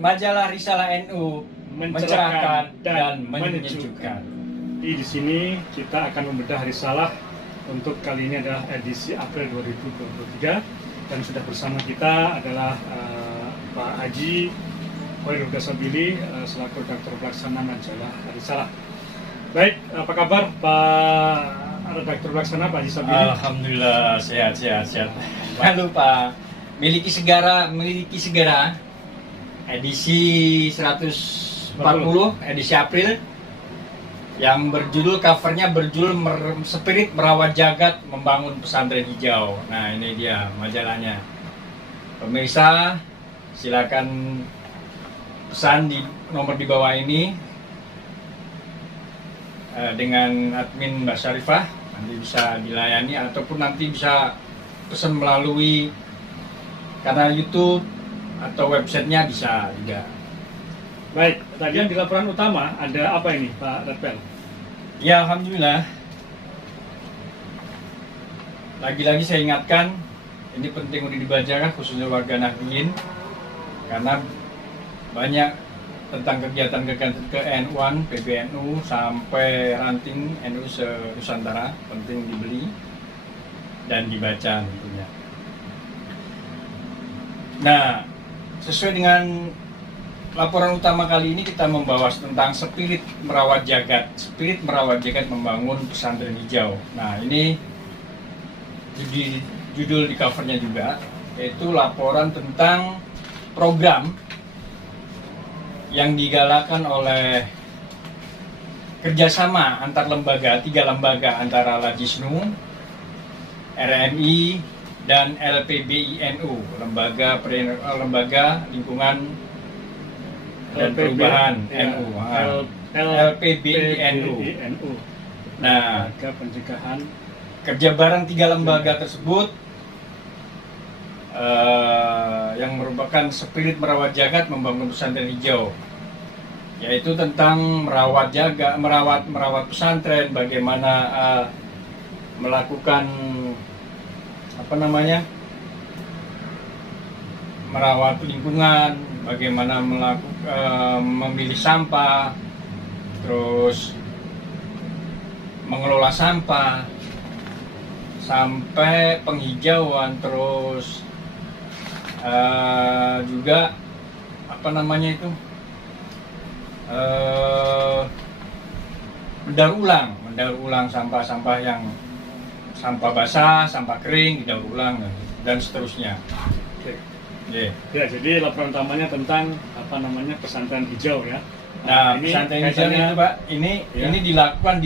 majalah Risalah NU, mencerahkan dan menyejukkan. Di sini kita akan membedah risalah untuk kali ini adalah edisi April 2023 dan sudah bersama kita adalah Pak Haji Khairul Sabili selaku redaktur pelaksana majalah Risalah. Baik, apa kabar Pak redaktur pelaksana Pak Haji Sabili? Alhamdulillah sehat. Jangan lupa miliki segara edisi 140 edisi April yang covernya berjudul Spirit Merawat Jagat Membangun Pesantren Hijau. Nah, ini dia majalahnya. Pemirsa, silakan pesan di nomor di bawah ini dengan admin Mbak Syarifah, nanti bisa dilayani ataupun nanti bisa pesan melalui kanal YouTube atau websitenya bisa juga. Baik, tadi yang di laporan utama ada apa ini Pak Redpel? Ya, alhamdulillah. Lagi-lagi saya ingatkan, ini penting untuk dibaca khususnya warga Nahdliyin karena banyak tentang kegiatan-kegiatan ke-NU-an, PBNU sampai ranting NU se-Nusantara penting dibeli dan dibaca tentunya. Nah, sesuai dengan laporan utama kali ini kita membahas tentang spirit merawat jagat membangun pesantren hijau. Nah, ini judul di covernya juga, yaitu laporan tentang program yang digalakan oleh kerjasama antar lembaga, 3 lembaga antara Lajisnu, RMI, dan LPBINU, lembaga lingkungan dan perubahan NU. LPBINU. Nah, pencegahan kerja bareng 3 lembaga tersebut yang merupakan spirit merawat jagat membangun pesantren hijau, yaitu tentang merawat pesantren, bagaimana melakukan merawat lingkungan, bagaimana memilih sampah, terus mengelola sampah, sampai penghijauan, terus juga mendaur ulang sampah-sampah yang sampah basah, sampah kering, didaur ulang dan seterusnya. Ya, jadi laporan utamanya tentang pesantren hijau ya. Nah, pesantren hijau itu Pak, ini dilakukan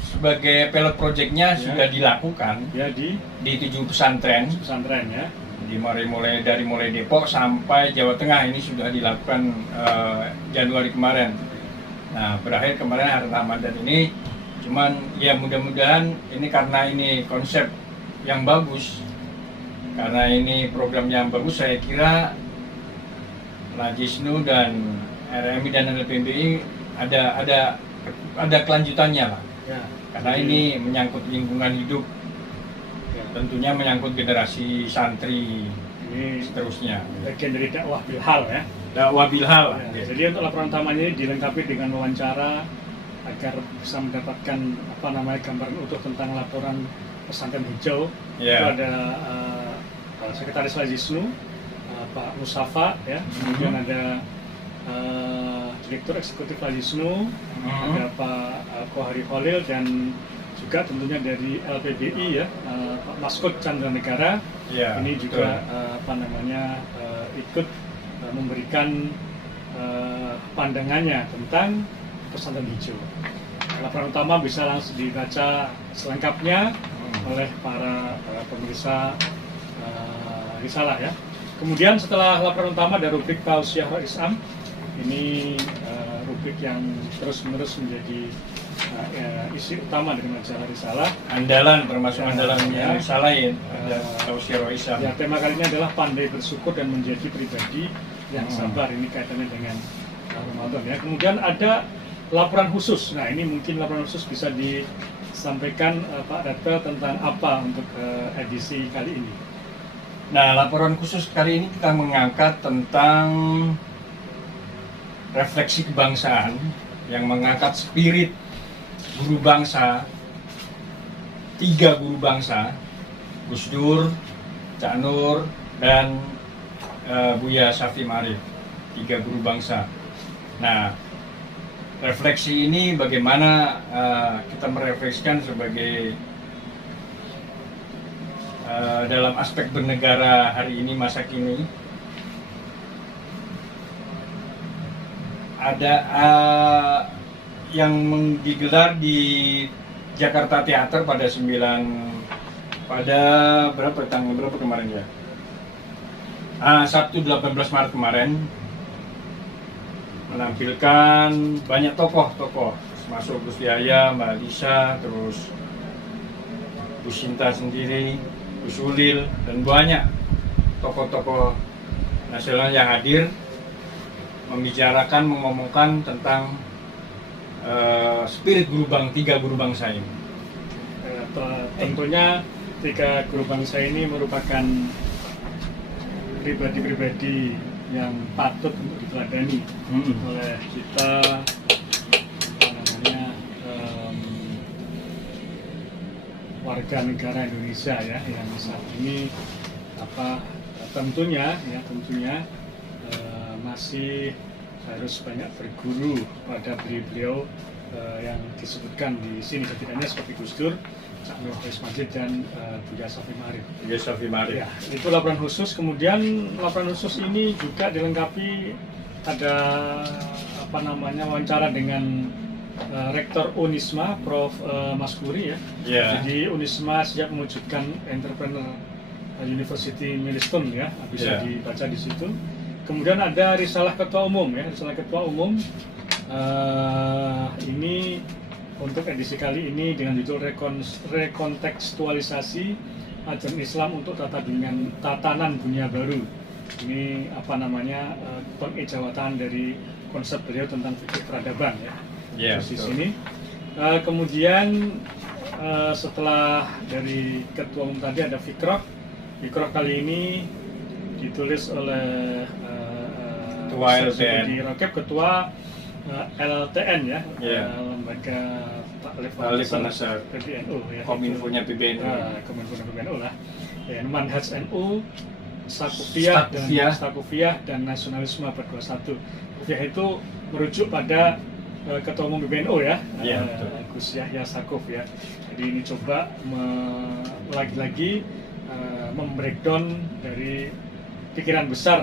sebagai pilot projectnya sudah dilakukan ya di 7 pesantren ya. Mulai Depok sampai Jawa Tengah, ini sudah dilakukan Januari kemarin. Nah, berakhir kemarin hari Ramadan ini. Cuman ya mudah-mudahan ini karena ini konsep yang bagus, karena ini program yang bagus, saya kira Lajisnu dan RMI dan LPBI ada kelanjutannya lah. Ya, karena ini menyangkut lingkungan hidup, tentunya menyangkut generasi santri ini seterusnya. Bagian dari dakwah bilhal ya. Dakwah bilhal. Ya, jadi untuk laporan utamanya ini dilengkapi dengan wawancara agar bisa mendapatkan gambaran utuh tentang laporan pesantren hijau. Ya. Itu ada Sekretaris Lajisnu, Pak Mustafa ya. Kemudian ada Direktur Eksekutif Lajisnu, ada Pak Kohari Khalil, dan juga tentunya dari LPBI ya, Pak Maskut Chandranegara. Ya, ini juga ikut memberikan pandangannya tentang pesantren hijau. Laporan utama bisa langsung dibaca selengkapnya oleh para pemirsa Risalah ya. Kemudian setelah laporan utama ada rubrik Tausiah Islam. Ini rubrik yang terus-menerus menjadi isi utama dari majalah Risalah. Andalan, termasuk andalannya Risalah ya, ada Tausiah Islam. Ya, tema kali ini adalah pandai bersyukur dan menjadi pribadi yang sabar. Ini kaitannya dengan Ramadan ya. Kemudian ada laporan khusus. Nah, ini mungkin laporan khusus bisa disampaikan Pak Redpel tentang apa untuk edisi kali ini. Nah, laporan khusus kali ini kita mengangkat tentang refleksi kebangsaan yang mengangkat spirit guru bangsa, 3 guru bangsa, Gus Dur, Cak Nur, dan Buya Syafi'i Ma'arif, 3 guru bangsa. Nah, refleksi ini bagaimana kita merefleksikan sebagai dalam aspek bernegara hari ini, masa kini. Ada yang digelar di Jakarta Theater pada tanggal berapa kemarin ya? Sabtu 18 Maret kemarin, menampilkan banyak tokoh-tokoh, masuk Gus Yahya, Mbak Lisa, terus Bu Sinta sendiri, Gus Ulil, dan banyak tokoh-tokoh nasional yang hadir membicarakan, mengomongkan tentang spirit 3 guru bangsa ini. Tentunya 3 guru bangsa ini merupakan pribadi-pribadi yang patut untuk diteladani oleh kita, warga negara Indonesia ya, yang saat ini tentunya masih harus banyak berguru pada beliau yang disebutkan di sini, setidaknya seperti Gus Dur, Cak Nur Majid, dan Buya Syafi'i Ma'arif. Ya, itu laporan khusus. Kemudian laporan khusus ini juga dilengkapi ada wawancara dengan Rektor Unisma, Prof. Maskuri ya. Yeah. Jadi Unisma siap mewujudkan entrepreneur University Milestone ya, bisa dibaca di situ. Kemudian ada risalah ketua umum ya, risalah ketua umum ini untuk edisi kali ini dengan judul rekontekstualisasi ajaran Islam untuk tatanan dunia baru. Ini pengejawatan dari konsep beliau tentang fikih peradaban ya. Di sini. Kemudian setelah dari ketua umum tadi ada Fikroh. Fikroh kali ini ditulis oleh Ketua LTN, Ketua LTN ya, lembaga Talib Nasar PBNU ya, Kominfonya PBNU, Kominfonya PBNU lah ya, Manhaj NU, Stakufiyah dan Nasionalisme abad 21. Kufiyah itu merujuk pada Ketua Umum PBNU ya, Gus Yahya Stakuf ya. Jadi ini coba lagi-lagi membreakdown dari pikiran besar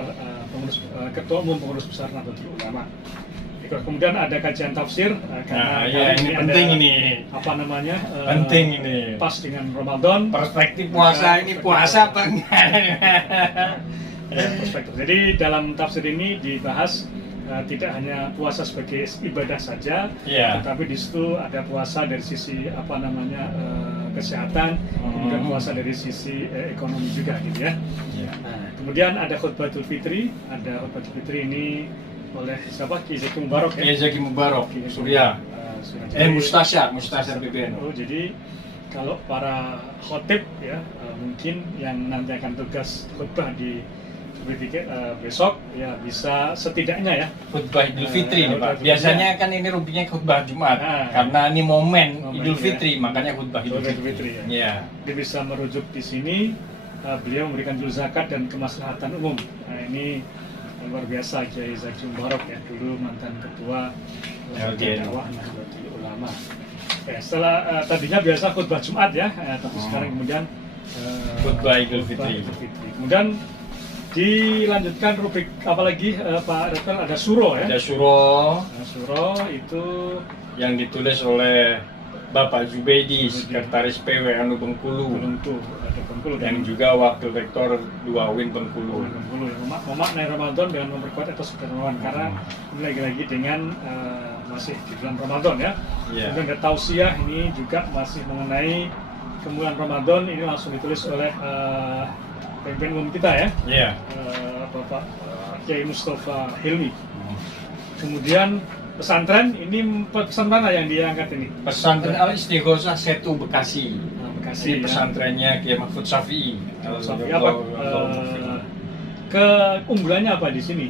Ketua Umum Pengurus Besar Nahdlatul Ulama. Kemudian ada kajian tafsir karena ini penting, penting ini pas dengan Ramadan, perspektif puasa ini puasa apa enggak? Perspektif. Jadi dalam tafsir ini dibahas tidak hanya puasa sebagai ibadah saja, tetapi di situ ada puasa dari sisi kesehatan, kemudian puasa dari sisi ekonomi juga gitu ya. Nah, kemudian ada khutbatul fitri, ini oleh siapa? Kiai Zaki Mubarok ya. Kiai Zaki Mubarok, Surya. Mustasyar PBNU. Jadi kalau para khotib ya mungkin yang nanti akan tugas khutbah di besok ya bisa setidaknya ya khutbah Idul Fitri nih Pak. Biasanya kan ini rubinya khutbah Jumat karena ini momen Idul Fitri makanya khutbah Idul Fitri. Ya. Dia bisa merujuk di sini beliau memberikan juz zakat dan kemaslahatan umum. Nah, ini luar biasa Kiai Zaki Mubarok ya, dulu mantan ketua dakwah Nahdlatul Ulama. Ya, setelah tadinya biasa khutbah Jumat ya, tapi sekarang kemudian khutbah Idul Fitri. Kemudian dilanjutkan rubrik apalagi Pak Rektor, ada suro ya. Ada suro. Nah, suro itu yang ditulis oleh Bapak Zubeidi, Sekretaris PW Anu Bengkulu. Ada Bengkulu yang juga Wakil Rektor 2 UIN Bengkulu. Memaknai Ramadan dengan memperkuat etos kedermawanan karena lagi-lagi dengan masih di bulan Ramadan ya. Kemudian ada tausiah, ini juga masih mengenai kemuliaan Ramadan, ini langsung ditulis oleh pemimpin umum kita ya. Bapak Kiai Mustafa Hilmi. Kemudian pesantren, ini pesan mana yang diangkat ini? Pesantren Al Istighosah Setu Bekasi. Bekasi. Ini pesantrennya Kiai Mahfud Syafi'i. Keunggulannya apa di sini?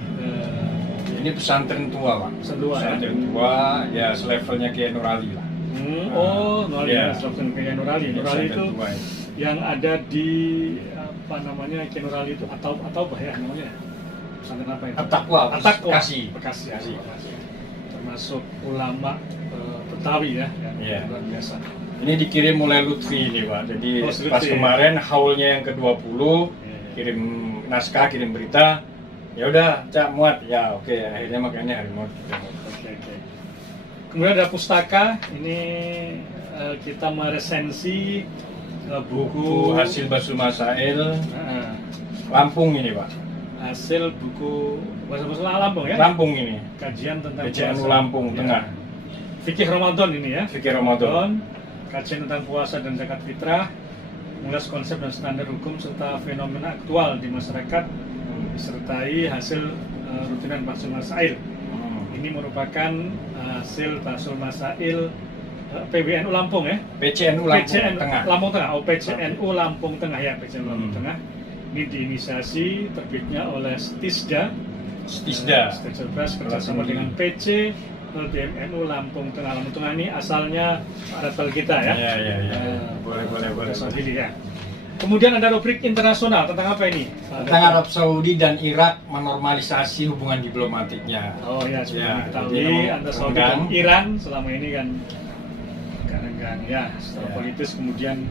Ini Ini pesantren tua, Pak. Pesantren tua, ya selevelnya Kiai Nur Ali lah. Nur Ali, ya. Pesantren Kiai Nur Ali. Nur Ali itu Tua, ya. yang ada di apa namanya Kiai Nur Ali itu atau ya namanya? Pesantren apa itu? At-Taqwa, Bekasi. Bekasi. Termasuk ulama Betawi ya, Iya. luar biasa. Ini dikirim mulai Lutfi nih, Pak. Jadi Lutfi, pas kemarin haulnya yang ke-20, kirim naskah, kirim berita. Ya udah, Cak muat. Ya oke, akhirnya makanya hari muat. Oke. Kemudian ada pustaka. Ini kita meresensi buku hasil Basul Masail Lampung ini, Pak. Hasil buku bahasa Lampung ya. Lampung ini. Kajian tentang PCNU Lampung Tengah. Fikih Ramadan ini ya. Fikih Ramadan. Kajian tentang puasa dan zakat fitrah, mengulas konsep dan standar hukum serta fenomena aktual di masyarakat, disertai hasil rutinan Basul Masail. Ini merupakan hasil Basul Masail PBNU Lampung ya. PCNU Lampung Tengah. Lampung Tengah. PCNU Lampung Tengah ya, PCNU Lampung Tengah. Ini diinisiasi terbitnya oleh Stisda kerjasama dengan PC BMNU Lampung Tengah. Lampung Tengah ini asalnya Ratel kita ya. Iya. Boleh. Ya. Kemudian ada rubrik internasional tentang apa ini? Tentang Arab Saudi dan Irak menormalisasi hubungan diplomatiknya. Oh ya, sudah diketahui jadi antara Saudi dan Iran selama ini kan renggang ya, secara politis. Kemudian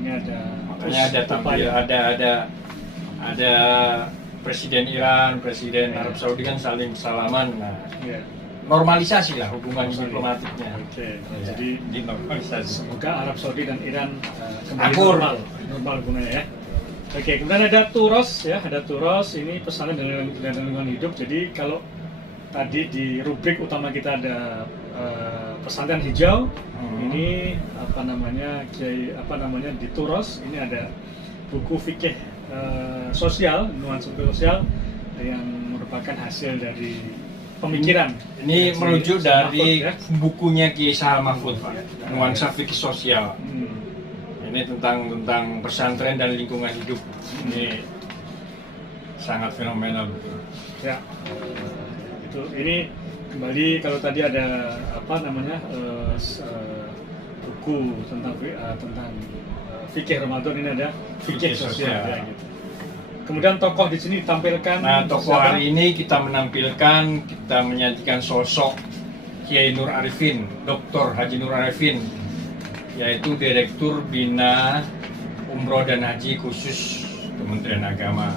ini ada makanya ada tampil, ada Presiden Iran, Presiden Arab Saudi kan saling salaman. Nah, normalisasi lah hubungan diplomatiknya. Oke. Ya, jadi normalisasi. Semoga Arab Saudi dan Iran kembali Akur. normal hubungannya ya. Oke, kemudian ada Turos ya, ada Turos ini pesanan dan lingkungan hidup. Jadi kalau tadi di rubrik utama kita ada pesantren hijau, ini apa namanya di Turos ini ada buku fikih sosial, nuansa sosial yang merupakan hasil dari pemikiran. Ini merujuk dari Mahfud, ya? bukunya Kiai Sahal Mahfud, Pak. Nuansa fikih sosial. Ini tentang pesantren dan lingkungan hidup. Ini sangat fenomenal. Ya, itu ini kembali kalau tadi ada buku tentang fikih Ramadan, ini ada fikih sosial. Ya, gitu. Kemudian tokoh di sini ditampilkan. Nah, tokoh hari ini kita menyajikan sosok Kiai Nur Arifin, Dr. Haji Nur Arifin, yaitu Direktur Bina Umroh dan Haji khusus Kementerian Agama.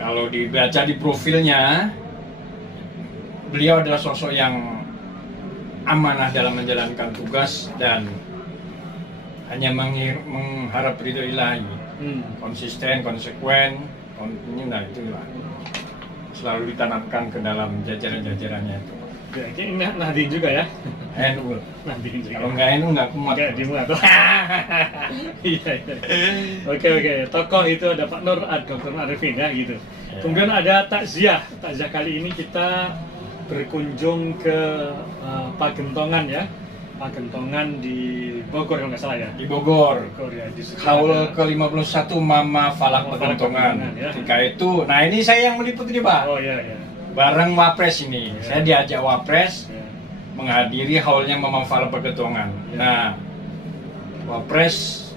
Kalau dibaca di profilnya, beliau adalah sosok yang amanah dalam menjalankan tugas dan hanya mengharap ridho ilahi. Konsisten, konsekuen, nah itulah selalu ditanamkan ke dalam jajaran-jajarannya itu. Ya, ini Nahdien juga ya? NU. Nahdien juga. Kalau nggak NU nggak kuat. Nggak dimuat. Iya. Oke. Tokoh itu ada Pak Nur, Dr. Arifin ya gitu. Ya. Kemudian ada takziah. Takziah kali ini kita berkunjung ke Pagentongan ya. Pagentongan di Bogor kalau nggak salah ya. Di Bogor. Ya, di Haul ke-51 Mama Falak Pagentongan. Ya. Ketika itu, nah ini saya yang meliput ini, Pak. Oh iya. Bareng Wapres ini. Ya. Saya diajak Wapres Ya. menghadiri haulnya Mama Falak Pagentongan. Ya. Nah, Wapres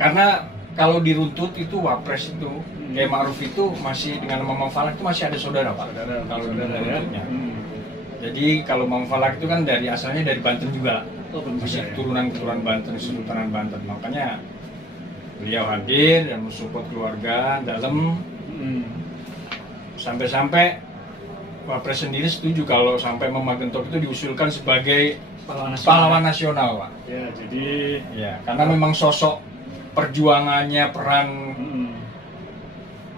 karena kalau diruntut itu Wapres itu Kiai Ma'ruf itu masih dengan Mama Falak itu masih ada saudara, Pak. Kalau diruntutnya. Jadi kalau Mang Falak itu kan asalnya dari Banten juga, masih keturunan Banten, Kesultanan Banten. Makanya beliau hadir dan mensupport keluarga dalam sampai-sampai Wapres sendiri setuju kalau sampai Mama Gentok itu diusulkan sebagai pahlawan nasional, Pak. Ya, jadi karena memang sosok perjuangannya,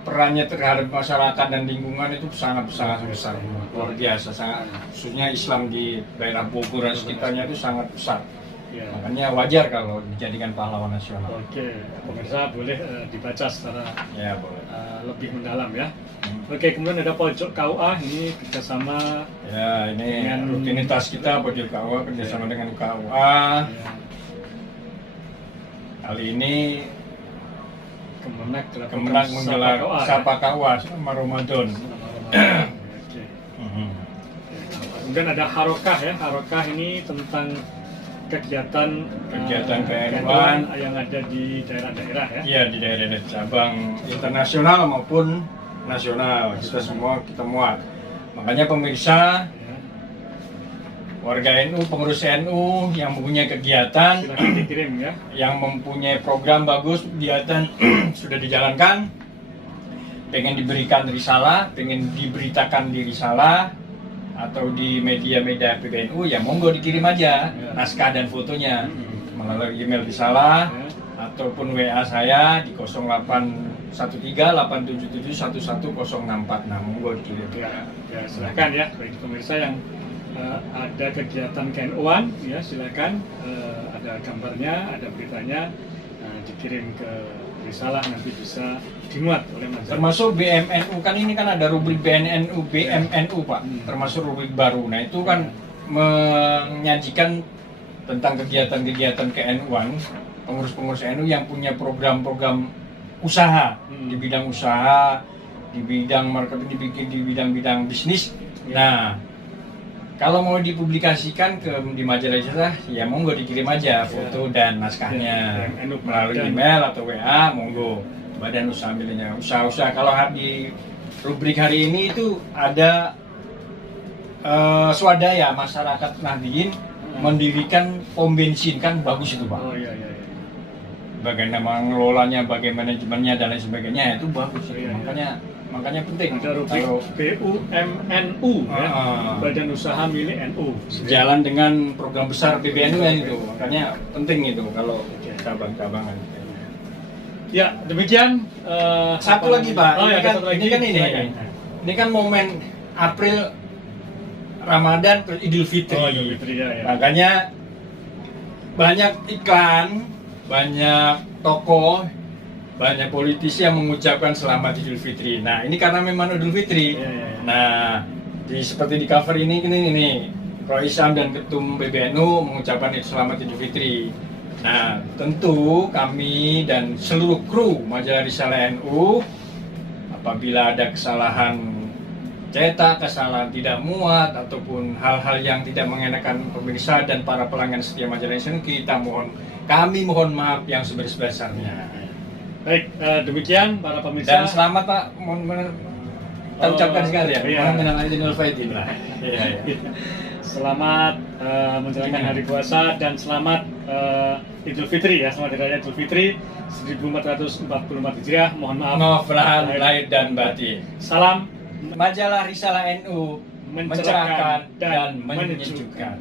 perannya terhadap masyarakat dan lingkungan itu sangat besar, luar biasa, sangat, khususnya Islam di daerah Bogor dan sekitarnya itu sangat besar. Ya. Makanya wajar kalau dijadikan pahlawan nasional. Oke, pemirsa boleh dibaca secara boleh. Lebih mendalam ya. Oke, kemudian ada pojok KUA ini kerjasama. Ya, ini rutinitas kita pojok KUA kerjasama dengan KUA. Kali ini Kemenak Kemenak menggelar Sapa KUA selama Ramadan. Oke. Kemudian ada Harokah ya. Harokah ini tentang kegiatan keilmuan yang ada di daerah-daerah ya. Iya, di daerah cabang internasional maupun nasional. Kita muat. Makanya pemirsa, warga NU, pengurus NU yang mempunyai kegiatan, silakan dikirim ya. Yang mempunyai program bagus, kegiatan sudah dijalankan, pengen diberikan risalah, pengen diberitakan di risalah atau di media-media PBNU, ya monggo dikirim aja naskah dan fotonya melalui email risalah ataupun WA saya di 0813-877-11046. Monggo dikirim. Ya, silakan ya bagi pemirsa yang ada kegiatan KNU-an ya, silakan ada gambarnya, ada beritanya, dikirim ke risalah, nanti bisa dimuat oleh masyarakat. Termasuk BMNU, kan ini kan ada rubrik BMNU Pak, termasuk rubrik baru. Nah itu kan menyajikan tentang kegiatan-kegiatan KNU-an, pengurus-pengurus NU yang punya program-program usaha di bidang usaha, di bidang marketing, di bidang bisnis. Nah, kalau mau dipublikasikan di majalah risalah, ya monggo dikirim aja foto dan naskahnya melalui email atau WA, monggo. Badan usaha miliknya, usaha-usaha. Kalau di rubrik hari ini itu ada swadaya masyarakat Nahdien mendirikan pom bensin, kan bagus itu Pak. Oh iya. Bagaimana mengelolanya, bagaimana manajemennya dan lain sebagainya, itu bagus. Makanya penting. Ada rubrik BUMNU ya, Badan Usaha Milik NU. Sejalan dengan program besar PBNU ya itu. Makanya penting itu kalau cabang-cabangan. Ya, demikian. Satu lagi Pak. Oh, ya, ini kan ini kan momen April Ramadan terus Idul Fitri. Oh, Idul Fitri ya. Makanya banyak iklan, banyak toko, banyak politisi yang mengucapkan selamat Idul Fitri. Nah, ini karena memang Idul Fitri. Nah, seperti di cover ini Roy Isam dan Ketum PBNU mengucapkan selamat Idul Fitri. Nah, tentu kami dan seluruh kru majalah Risalah NU, apabila ada kesalahan cetak, kesalahan tidak muat, ataupun hal-hal yang tidak mengenakan pemirsa dan para pelanggan setia majalah NU, kami mohon maaf yang sebesar-besarnya. Baik, demikian para pemirsa. Dan selamat Pak, mohon ucapkan sekali ya. Minal aidin wal faizin lah. Selamat menjalankan hari puasa dan selamat Idul Fitri ya, selamat Hari Raya Idul Fitri 1444 Hijriah. Mohon maaf lahir dan batin. Salam majalah Risalah NU, mencerahkan dan menyejukkan.